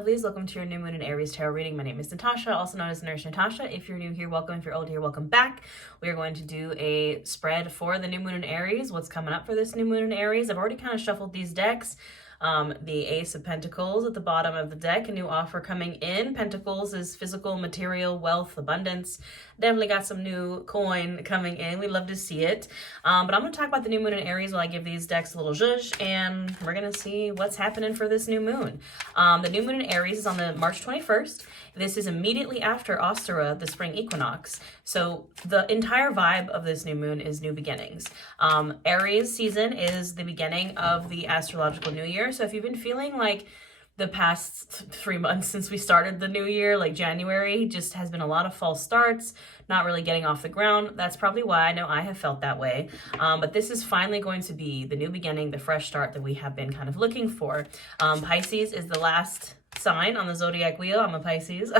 lovelies. Welcome to your new moon in Aries tarot reading. My name is Natasha, also known as Nurse Natasha. If you're new here, welcome. If you're old here, welcome back. We are going to do a spread for the new moon in Aries. What's coming up for this new moon in Aries? I've already kind of shuffled these decks. The Ace of Pentacles at the bottom of the deck, a new offer coming in. Pentacles is physical, material, wealth, abundance. Definitely got some new coin coming in. We love to see it. But I'm going to talk about the new moon in Aries while I give these decks a little zhuzh, and we're going to see what's happening for this new moon. The new moon in Aries is on the March 21st. This is immediately after Ostara, the spring equinox. So the entire vibe of this new moon is new beginnings. Aries season is the beginning of the astrological new year. So if you've been feeling like the past 3 months since we started the new year, like January, just has been a lot of false starts, not really getting off the ground. That's probably why. I know I have felt that way. But this is finally going to be the new beginning, the fresh start that we have been kind of looking for. Pisces is the last sign on the zodiac wheel. I'm a Pisces.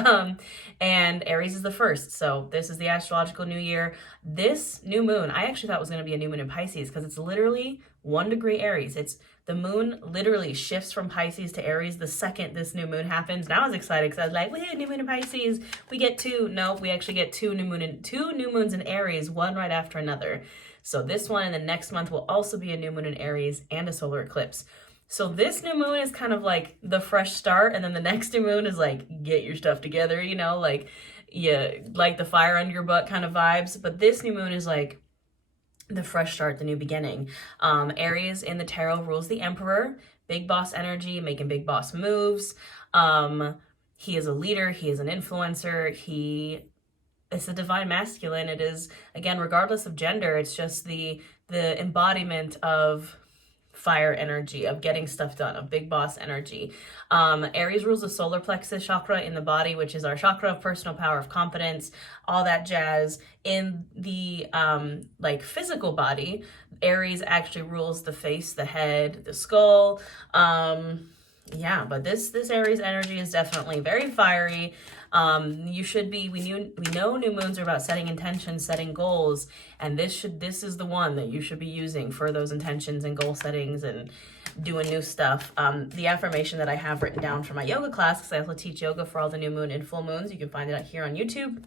And Aries is the first. So this is the astrological new year. This new moon, I actually thought was going to be a new moon in Pisces because it's literally 1 degree Aries. It's the moon literally shifts from Pisces to Aries the second this new moon happens. And I was excited because I was like, "Wait, new moon in Pisces. We get 2." No, we actually get two new moons in Aries, one right after another. So this one and the next month will also be a new moon in Aries and a solar eclipse. So this new moon is kind of like the fresh start, and then the next new moon is like, get your stuff together, you know, like, yeah, like the fire under your butt kind of vibes. But this new moon is like the fresh start, the new beginning. Aries in the tarot rules the Emperor, big boss energy, making big boss moves. He is a leader, he is an influencer, it's the divine masculine. It is, again, regardless of gender, it's just the embodiment of fire energy, of getting stuff done, of big boss energy. Aries rules the solar plexus chakra in the body, which is our chakra of personal power, of confidence, all that jazz. In the like physical body, Aries actually rules the face, the head, the skull. Yeah, but this Aries energy is definitely very fiery. We know new moons are about setting intentions, setting goals, and this is the one that you should be using for those intentions and goal settings and doing new stuff. The affirmation that I have written down for my yoga class, because I also teach yoga for all the new moon and full moons, you can find it out here on YouTube,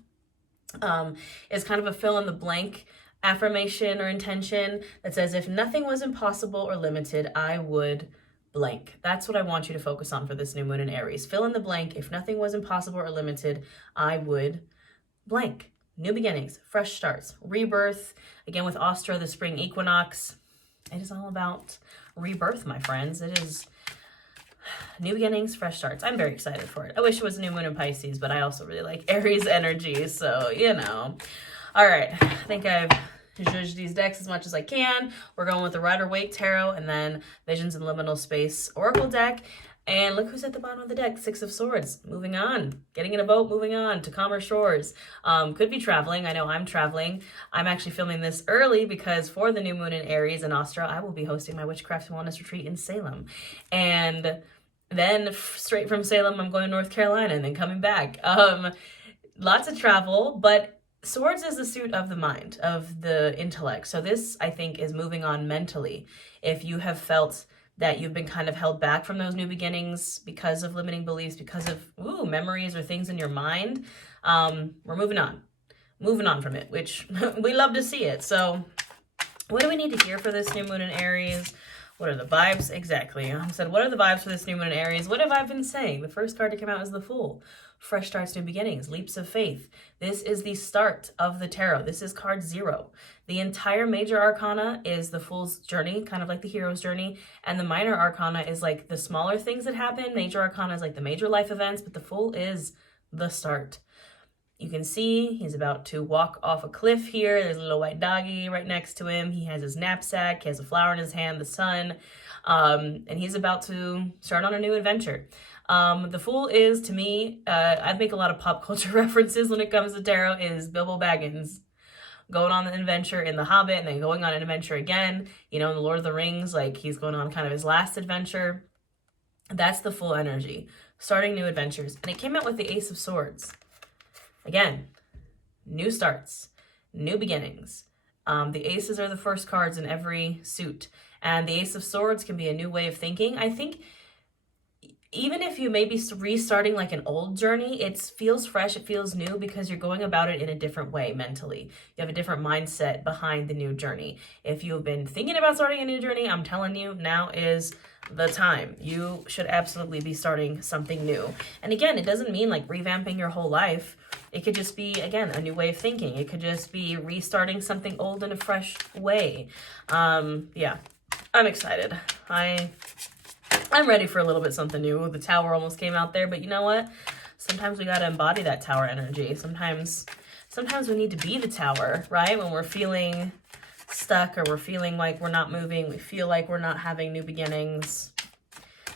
is kind of a fill in the blank affirmation or intention that says, if nothing was impossible or limited, I would blank. That's what I want you to focus on for this new moon in Aries. Fill in the blank. If nothing was impossible or limited, I would blank. New beginnings, fresh starts, rebirth. Again, with Ostara, the spring equinox, it is all about rebirth, my friends. It is new beginnings, fresh starts. I'm very excited for it. I wish it was new moon in Pisces, but I also really like Aries energy, so, you know. All right, I think I've judge these decks as much as I can. We're going with the Rider-Waite Tarot and then Visions in Liminal Space Oracle deck. And look who's at the bottom of the deck, 6 of Swords. Moving on, getting in a boat, moving on to calmer shores. Could be traveling. I know I'm traveling. I'm actually filming this early because for the new moon in Aries and Ostara, I will be hosting my Witchcraft and Wellness Retreat in Salem. And then straight from Salem, I'm going to North Carolina and then coming back. Lots of travel, but Swords is the suit of the mind, of the intellect. So this, I think, is moving on mentally. If you have felt that you've been kind of held back from those new beginnings because of limiting beliefs, because of memories or things in your mind, we're moving on. Moving on from it, which we love to see it. So what do we need to hear for this new moon in Aries? What are the vibes? Exactly. I said, what are the vibes for this new moon in Aries? What have I been saying? The first card to come out is the Fool. Fresh starts, new beginnings, leaps of faith. This is the start of the tarot. This is card 0. The entire major arcana is the Fool's journey, kind of like the hero's journey. And the minor arcana is like the smaller things that happen. Major arcana is like the major life events, but the Fool is the start. You can see he's about to walk off a cliff here. There's a little white doggy right next to him. He has his knapsack. He has a flower in his hand, the sun. And he's about to start on a new adventure. The Fool is, to me, I make a lot of pop culture references when it comes to tarot, is Bilbo Baggins going on an adventure in The Hobbit and then going on an adventure again, you know, in The Lord of the Rings, like he's going on kind of his last adventure. That's the Fool energy, starting new adventures. And it came out with the Ace of Swords. Again, new starts, new beginnings. The aces are the first cards in every suit. And the Ace of Swords can be a new way of thinking. I think even if you may be restarting like an old journey, it feels fresh, it feels new because you're going about it in a different way mentally. You have a different mindset behind the new journey. If you've been thinking about starting a new journey, I'm telling you, now is the time. You should absolutely be starting something new. And again, it doesn't mean like revamping your whole life. It could just be, again, a new way of thinking. It could just be restarting something old in a fresh way. Yeah, I'm excited. I'm ready for a little bit something new. The tower almost came out there, but you know what? Sometimes we got to embody that tower energy. Sometimes we need to be the tower, right? When we're feeling stuck or we're feeling like we're not moving, we feel like we're not having new beginnings.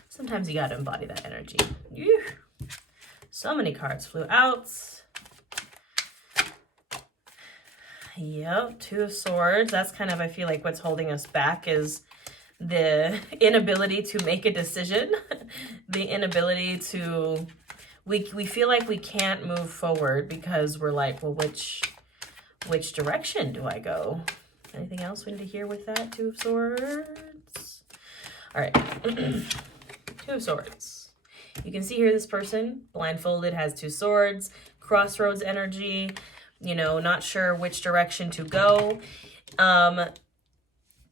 Sometimes you got to embody that energy. Ew. So many cards flew out. Yep, Two of Swords. That's kind of, I feel like, what's holding us back is the inability to make a decision. The inability to, we feel like we can't move forward because we're like, well, which direction do I go? Anything else we need to hear with that? Two of Swords. All right. Two of Swords. You can see here this person, blindfolded, has two swords, crossroads energy, you know, not sure which direction to go.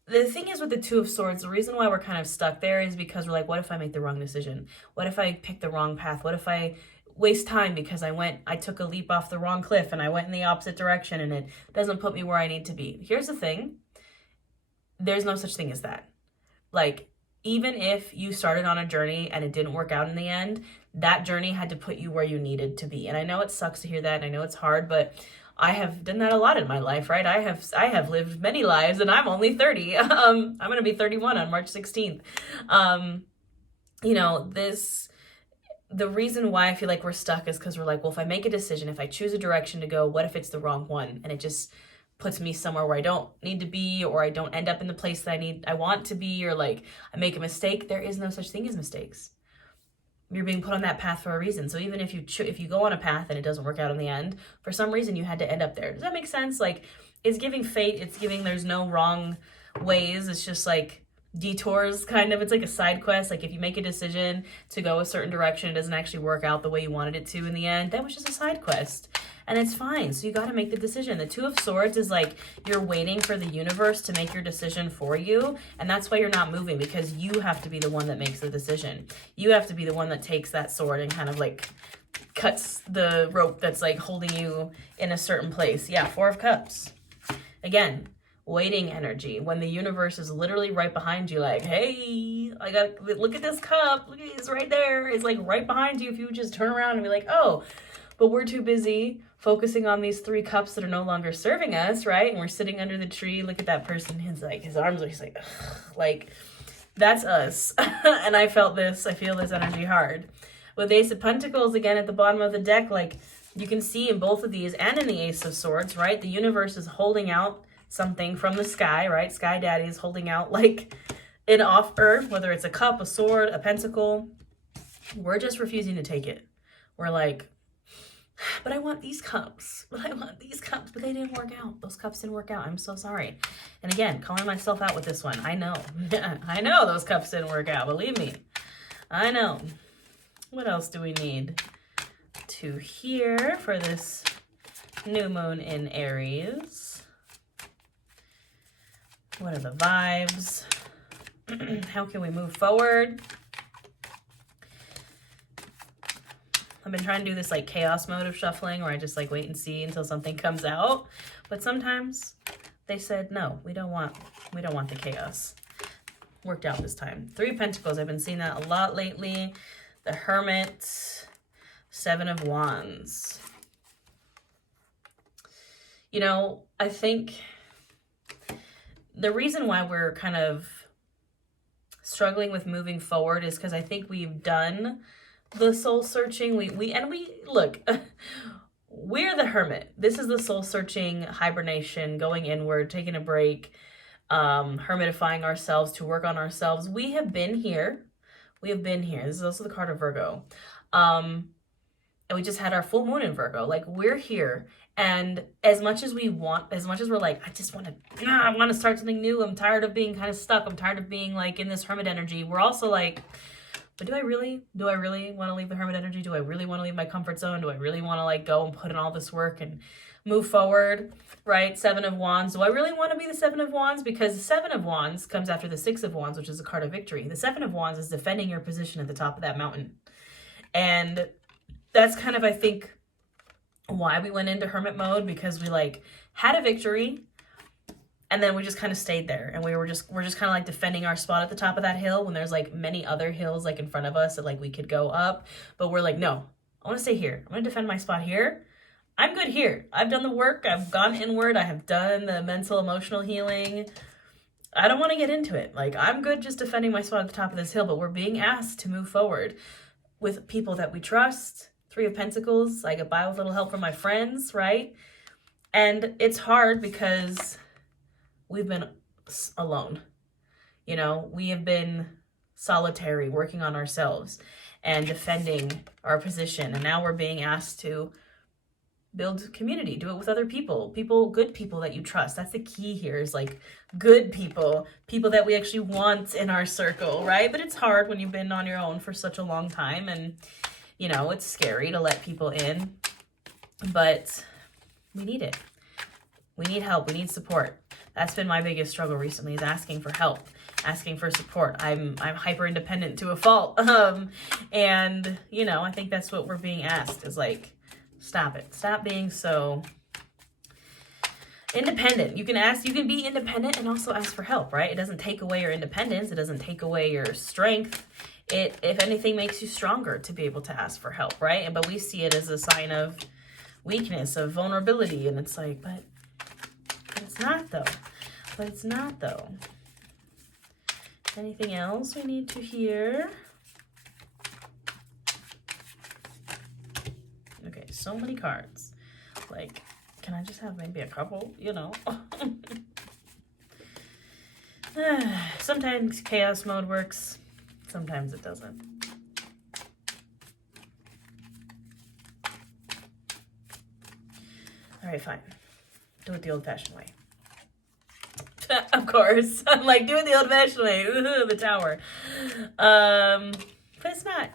The thing is with the Two of Swords, the reason why we're kind of stuck there is because we're like, what if I make the wrong decision? What if I pick the wrong path? What if I waste time because I took a leap off the wrong cliff and I went in the opposite direction and it doesn't put me where I need to be? Here's the thing. There's no such thing as that. Like, even if you started on a journey and it didn't work out in the end, that journey had to put you where you needed to be. And I know it sucks to hear that, and I know it's hard, but I have done that a lot in my life, right? I have lived many lives, and I'm only 30. I'm going to be 31 on March 16th. You know, the reason why I feel like we're stuck is because we're like, well, if I make a decision, if I choose a direction to go, what if it's the wrong one? And it just puts me somewhere where I don't need to be, or I don't end up in the place that I want to be, or like I make a mistake. There is no such thing as mistakes. You're being put on that path for a reason. So even if you go on a path and it doesn't work out in the end, for some reason you had to end up there. Does that make sense? Like, it's giving fate. It's giving there's no wrong ways. It's just like detours, kind of. It's like a side quest. Like, if you make a decision to go a certain direction, it doesn't actually work out the way you wanted it to in the end, that was just a side quest. And it's fine. So you got to make the decision. The Two of Swords is like you're waiting for the universe to make your decision for you. And that's why you're not moving, because you have to be the one that makes the decision. You have to be the one that takes that sword and kind of like cuts the rope that's like holding you in a certain place. Yeah, Four of Cups. Again, waiting energy. When the universe is literally right behind you, like, hey, look at this cup. Look, it's right there. It's like right behind you. If you would just turn around and be like, oh, but we're too busy focusing on these three cups that are no longer serving us, right? And we're sitting under the tree. Look at that person. His arms are, he's like, ugh, like, that's us. And I feel this energy hard. With Ace of Pentacles, again, at the bottom of the deck, like, you can see in both of these and in the Ace of Swords, right? The universe is holding out something from the sky, right? Sky Daddy is holding out like an offer, whether it's a cup, a sword, a pentacle. We're just refusing to take it. We're like, but I want these cups. But they didn't work out. Those cups didn't work out. I'm so sorry. And again, calling myself out with this one. I know. I know those cups didn't work out. Believe me. I know. What else do we need to hear for this new moon in Aries? What are the vibes? How can we move forward? I've been trying to do this like chaos mode of shuffling where I just like wait and see until something comes out. But sometimes they said, no, we don't want the chaos. Worked out this time. Three of Pentacles. I've been seeing that a lot lately. The Hermit. Seven of Wands. You know, I think the reason why we're kind of struggling with moving forward is because I think we've done the soul searching. We look, we're the Hermit. This is the soul searching, hibernation, going inward, taking a break, hermitifying ourselves to work on ourselves. We have been here. This is also the card of Virgo. And we just had our full moon in Virgo. Like, we're here. And as much as we're like, I want to start something new. I'm tired of being kind of stuck. I'm tired of being like in this hermit energy. We're also like, But do I really want to leave the Hermit energy? Do I really want to leave my comfort zone? Do I really want to like go and put in all this work and move forward, right? Seven of Wands. Do I really want to be the Seven of Wands? Because the Seven of Wands comes after the Six of Wands, which is a card of victory. The Seven of Wands is defending your position at the top of that mountain. And that's kind of, I think, why we went into hermit mode, because we like had a victory and then we just kind of stayed there, and we're just kind of like defending our spot at the top of that hill when there's like many other hills like in front of us that like we could go up, but we're like, no, I want to stay here. I'm going to defend my spot here. I'm good here. I've done the work. I've gone inward. I have done the mental, emotional healing. I don't want to get into it. Like, I'm good just defending my spot at the top of this hill, but we're being asked to move forward with people that we trust. Three of Pentacles, I get by with a little help from my friends, right? And it's hard because we've been alone. You know, we have been solitary, working on ourselves and defending our position. And now we're being asked to build community, do it with other people, good people that you trust. That's the key here, is like good people that we actually want in our circle, right? But it's hard when you've been on your own for such a long time, and you know, it's scary to let people in, but we need it. We need help. We need support. That's been my biggest struggle recently, is asking for help, asking for support. I'm hyper independent to a fault. And you know, I think that's what we're being asked, is like, stop it. Stop being so independent. You can be independent and also ask for help, right? It doesn't take away your independence. It doesn't take away your strength. It, if anything, makes you stronger to be able to ask for help, right? But we see it as a sign of weakness, of vulnerability. And it's like, but it's not though. But it's not though. Anything else we need to hear? Okay, so many cards. Like, can I just have maybe a couple, you know? Sometimes chaos mode works. Sometimes it doesn't. All right, fine. Do it the old-fashioned way. Of course. I'm like, do it the old-fashioned way. Ooh, the tower. But it's not.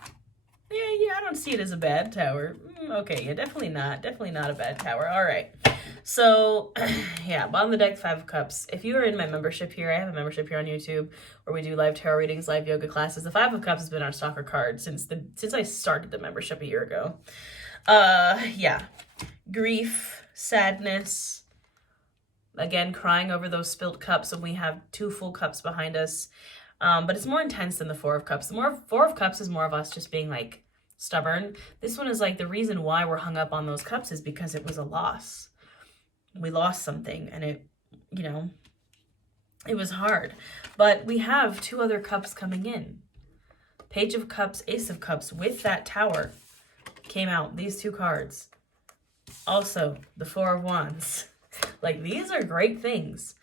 Yeah, I don't see it as a bad tower. Okay, yeah, definitely not a bad tower. All right. So, yeah, bottom of the deck, Five of Cups. If you are in my membership here, I have a membership here on YouTube where we do live tarot readings, live yoga classes. The Five of Cups has been our stalker card since I started the membership a year ago. Yeah, grief, sadness, again, crying over those spilled cups, and we have two full cups behind us. But it's more intense than the Four of Cups. The Four of Cups is more of us just being like stubborn. This one is like, the reason why we're hung up on those cups is because it was a loss. We lost something, and it, you know, it was hard. But we have two other cups coming in. Page of Cups, Ace of Cups, with that tower came out. These two cards. Also, the Four of Wands. Like, these are great things.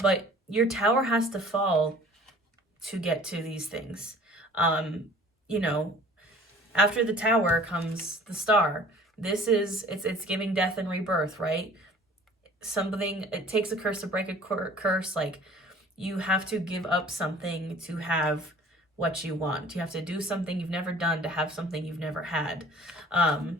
But your tower has to fall to get to these things. You know, after the tower comes the Star. This is, it's giving death and rebirth, right? Something, it takes a curse to break a curse. Like, you have to give up something to have what you want. You have to do something you've never done to have something you've never had. And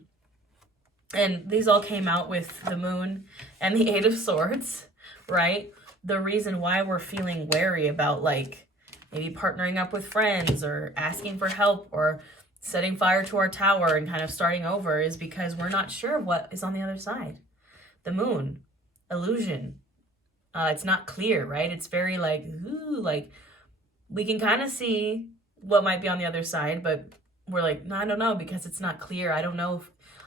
these all came out with the Moon and the Eight of Swords, right? The reason why we're feeling wary about, like, maybe partnering up with friends or asking for help or setting fire to our tower and kind of starting over is because we're not sure what is on the other side. The Moon, illusion. It's not clear, right? It's very like, ooh, like, we can kind of see what might be on the other side, but we're like, no, I don't know, because it's not clear. I don't know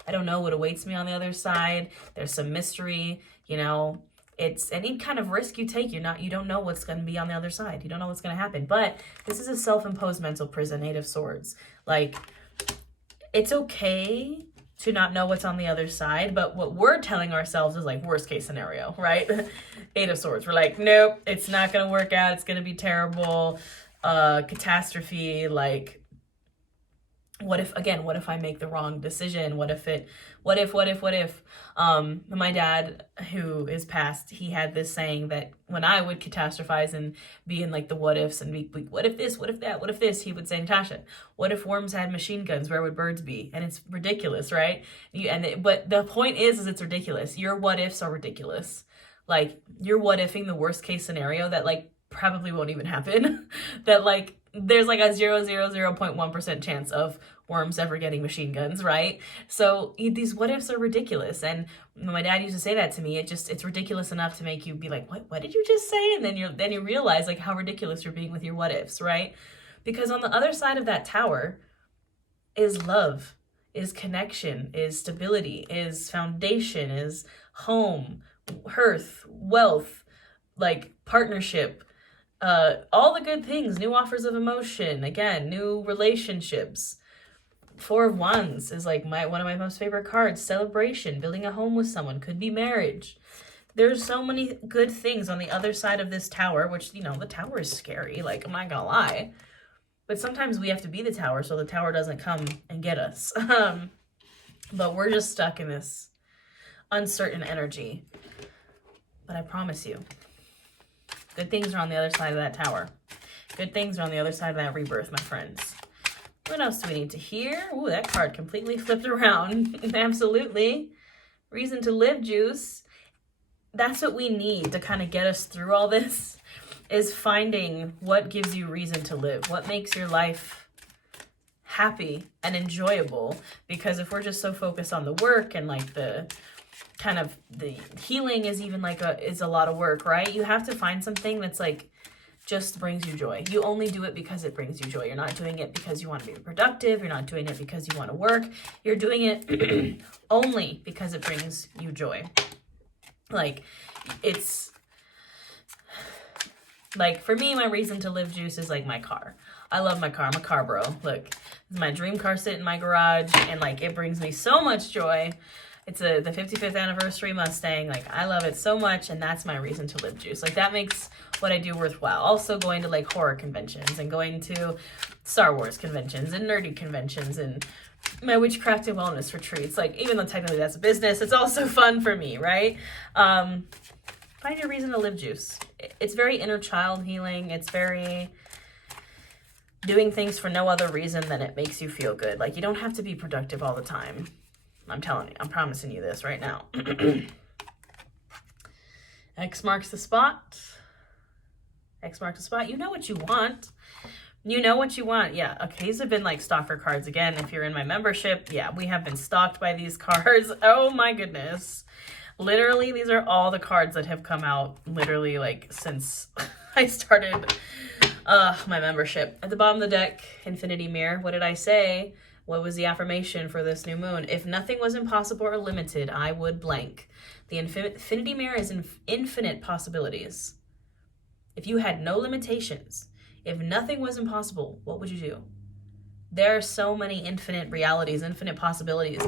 what awaits me on the other side. There's some mystery, you know. It's any kind of risk you take, you don't know what's going to be on the other side. You don't know what's going to happen. But this is a self-imposed mental prison, Eight of Swords. Like, it's okay to not know what's on the other side, but what we're telling ourselves is like worst case scenario, right? Eight of Swords. We're like, nope, it's not going to work out. It's going to be terrible. Catastrophe. Like, what if, again, what if I make the wrong decision? What if? My dad, who is passed, he had this saying that when I would catastrophize and be in like the what ifs and be what if this, what if that, what if this, he would say, Natasha, what if worms had machine guns? Where would birds be? And it's ridiculous, right? But the point is it's ridiculous. Your what ifs are ridiculous. Like, you're what ifing the worst case scenario that like probably won't even happen. That like there's like a 0.1% chance of worms ever getting machine guns, right? So these what ifs are ridiculous. And when my dad used to say that to me, it's ridiculous enough to make you be like, what did you just say? And then you realize like how ridiculous you're being with your what ifs, right? Because on the other side of that tower is love, is connection, is stability, is foundation, is home, hearth, wealth, like partnership, all the good things, new offers of emotion, again, new relationships. Four of Wands is like one of my most favorite cards. Celebration, building a home with someone, could be marriage. There's so many good things on the other side of this tower, which, you know, the tower is scary, like, I'm not gonna lie. But sometimes we have to be the tower so the tower doesn't come and get us. But we're just stuck in this uncertain energy. But I promise you, good things are on the other side of that tower. Good things are on the other side of that rebirth, my friends. What else do we need to hear? Ooh, that card completely flipped around. Absolutely. Reason to live juice. That's what we need to kind of get us through all this, is finding what gives you reason to live. What makes your life happy and enjoyable? Because if we're just so focused on the work and like the kind of the healing is even like is a lot of work, right? You have to find something that's like just brings you joy. You only do it because it brings you joy. You're not doing it because you want to be productive. You're not doing it because you want to work. You're doing it only because it brings you joy. Like, it's like, for me, my reason to live juice is like my car. I love my car. I'm a car bro. Look, my dream car sit in my garage, and like it brings me so much joy. It's the 55th anniversary Mustang. Like, I love it so much, and that's my reason to live juice. Like, that makes what I do worthwhile. Also going to like horror conventions and going to Star Wars conventions and nerdy conventions and my witchcraft and wellness retreats. Like, even though technically that's a business, it's also fun for me, right? Find your reason to live juice. It's very inner child healing. It's very doing things for no other reason than it makes you feel good. Like, you don't have to be productive all the time. I'm telling you, I'm promising you this right now. X marks the spot. X marks the spot. You know what you want. You know what you want. Yeah. Okay. These have been like stalker cards again. If you're in my membership, yeah, we have been stalked by these cards. Oh my goodness. Literally, these are all the cards that have come out literally like since I started my membership. At the bottom of the deck, Infinity Mirror. What did I say? What was the affirmation for this new moon? If nothing was impossible or limited, I would blank. The Infinity Mirror is infinite possibilities. If you had no limitations, if nothing was impossible, what would you do? There are so many infinite realities, infinite possibilities.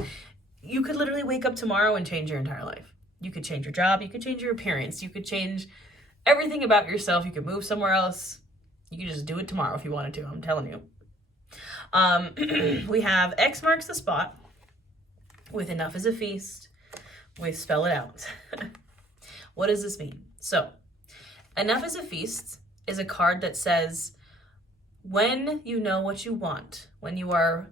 You could literally wake up tomorrow and change your entire life. You could change your job. You could change your appearance. You could change everything about yourself. You could move somewhere else. You could just do it tomorrow if you wanted to. I'm telling you. We have X marks the spot with enough is a feast with spell it out. What does this mean? So, enough is a feast is a card that says when you know what you want, when you are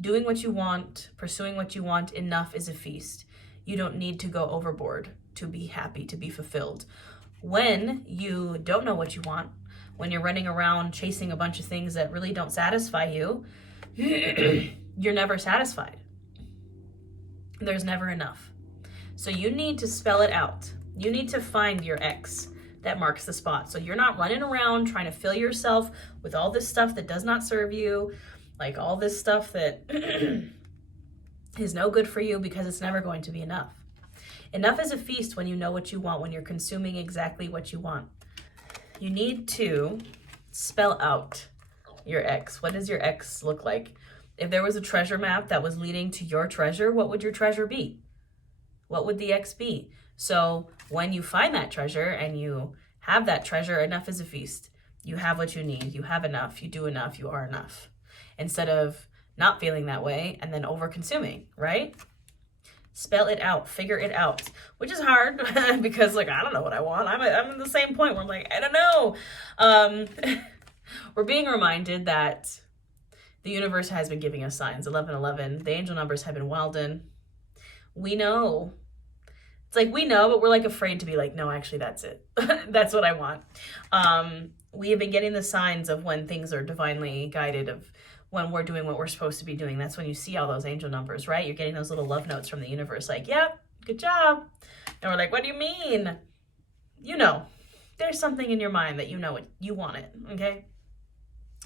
doing what you want, pursuing what you want, enough is a feast. You don't need to go overboard to be happy, to be fulfilled. When you don't know what you want, when you're running around chasing a bunch of things that really don't satisfy you, you're never satisfied. There's never enough. So you need to spell it out. You need to find your X that marks the spot. So you're not running around trying to fill yourself with all this stuff that does not serve you, like all this stuff that is no good for you, because it's never going to be enough. Enough is a feast when you know what you want, when you're consuming exactly what you want. You need to spell out your X. What does your X look like? If there was a treasure map that was leading to your treasure, what would your treasure be? What would the X be? So when you find that treasure and you have that treasure, enough is a feast. You have what you need. You have enough. You do enough. You are enough. Instead of not feeling that way, and then over consuming, right? Spell it out, figure it out, which is hard because like, I don't know what I want. I'm at the same point where I'm like, I don't know. We're being reminded that the universe has been giving us signs. 1111, the angel numbers have been welled in. We know. It's like we know, but we're like afraid to be like, no, actually that's it. That's what I want. We have been getting the signs of when things are divinely guided, of when we're doing what we're supposed to be doing. That's when you see all those angel numbers, right? You're getting those little love notes from the universe like, yep, good job. And we're like, what do you mean? You know, there's something in your mind that you know it, you want it, okay?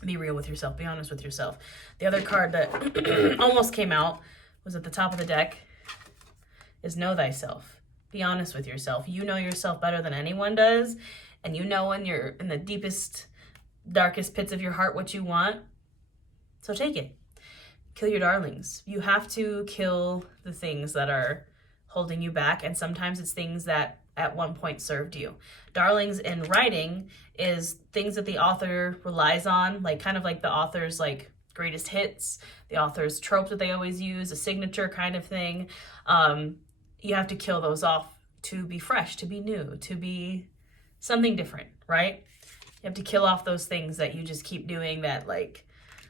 Be real with yourself. Be honest with yourself. The other card that almost came out was at the top of the deck is know thyself. Be honest with yourself. You know yourself better than anyone does. And you know when you're in the deepest, darkest pits of your heart what you want. So take it. Kill your darlings. You have to kill the things that are holding you back. And sometimes it's things that at one point served you. Darlings in writing is things that the author relies on, like kind of like the author's like greatest hits, the author's trope that they always use, a signature kind of thing. You have to kill those off to be fresh, to be new, to be something different, right? You have to kill off those things that you just keep doing that like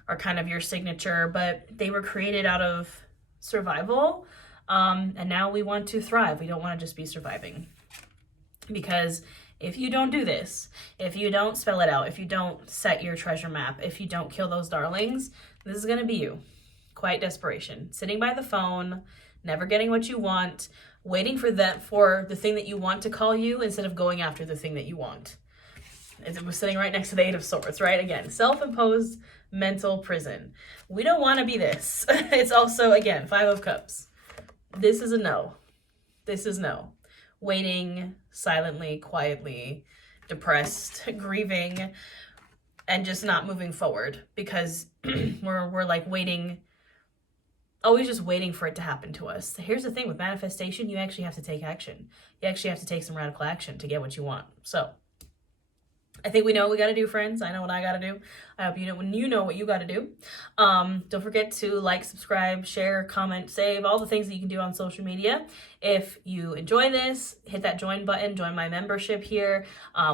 are kind of your signature, but they were created out of survival. And now we want to thrive. We don't want to just be surviving. Because if you don't do this, if you don't spell it out, if you don't set your treasure map, if you don't kill those darlings, this is going to be you. Quiet desperation. Sitting by the phone, never getting what you want, waiting for the thing that you want to call you instead of going after the thing that you want. It was sitting right next to the Eight of Swords, right? Again, self-imposed mental prison. We don't want to be this. It's also, again, Five of Cups. This is a no. This is no. Waiting silently, quietly, depressed, grieving, and just not moving forward because we're like waiting, always just waiting for it to happen to us. Here's the thing with manifestation, you actually have to take action. You actually have to take some radical action to get what you want. So I think we know what we got to do, friends. I know what I got to do. I hope you know when you know what you got to do. Don't forget to like, subscribe, share, comment, save, all the things that you can do on social media. If you enjoy this, hit that join button, join my membership here.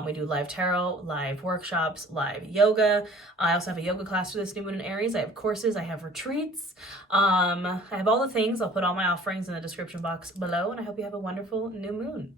We do live tarot, live workshops, live yoga. I also have a yoga class for this new moon in Aries. I have courses, I have retreats. I have all the things. I'll put all my offerings in the description box below, and I hope you have a wonderful new moon.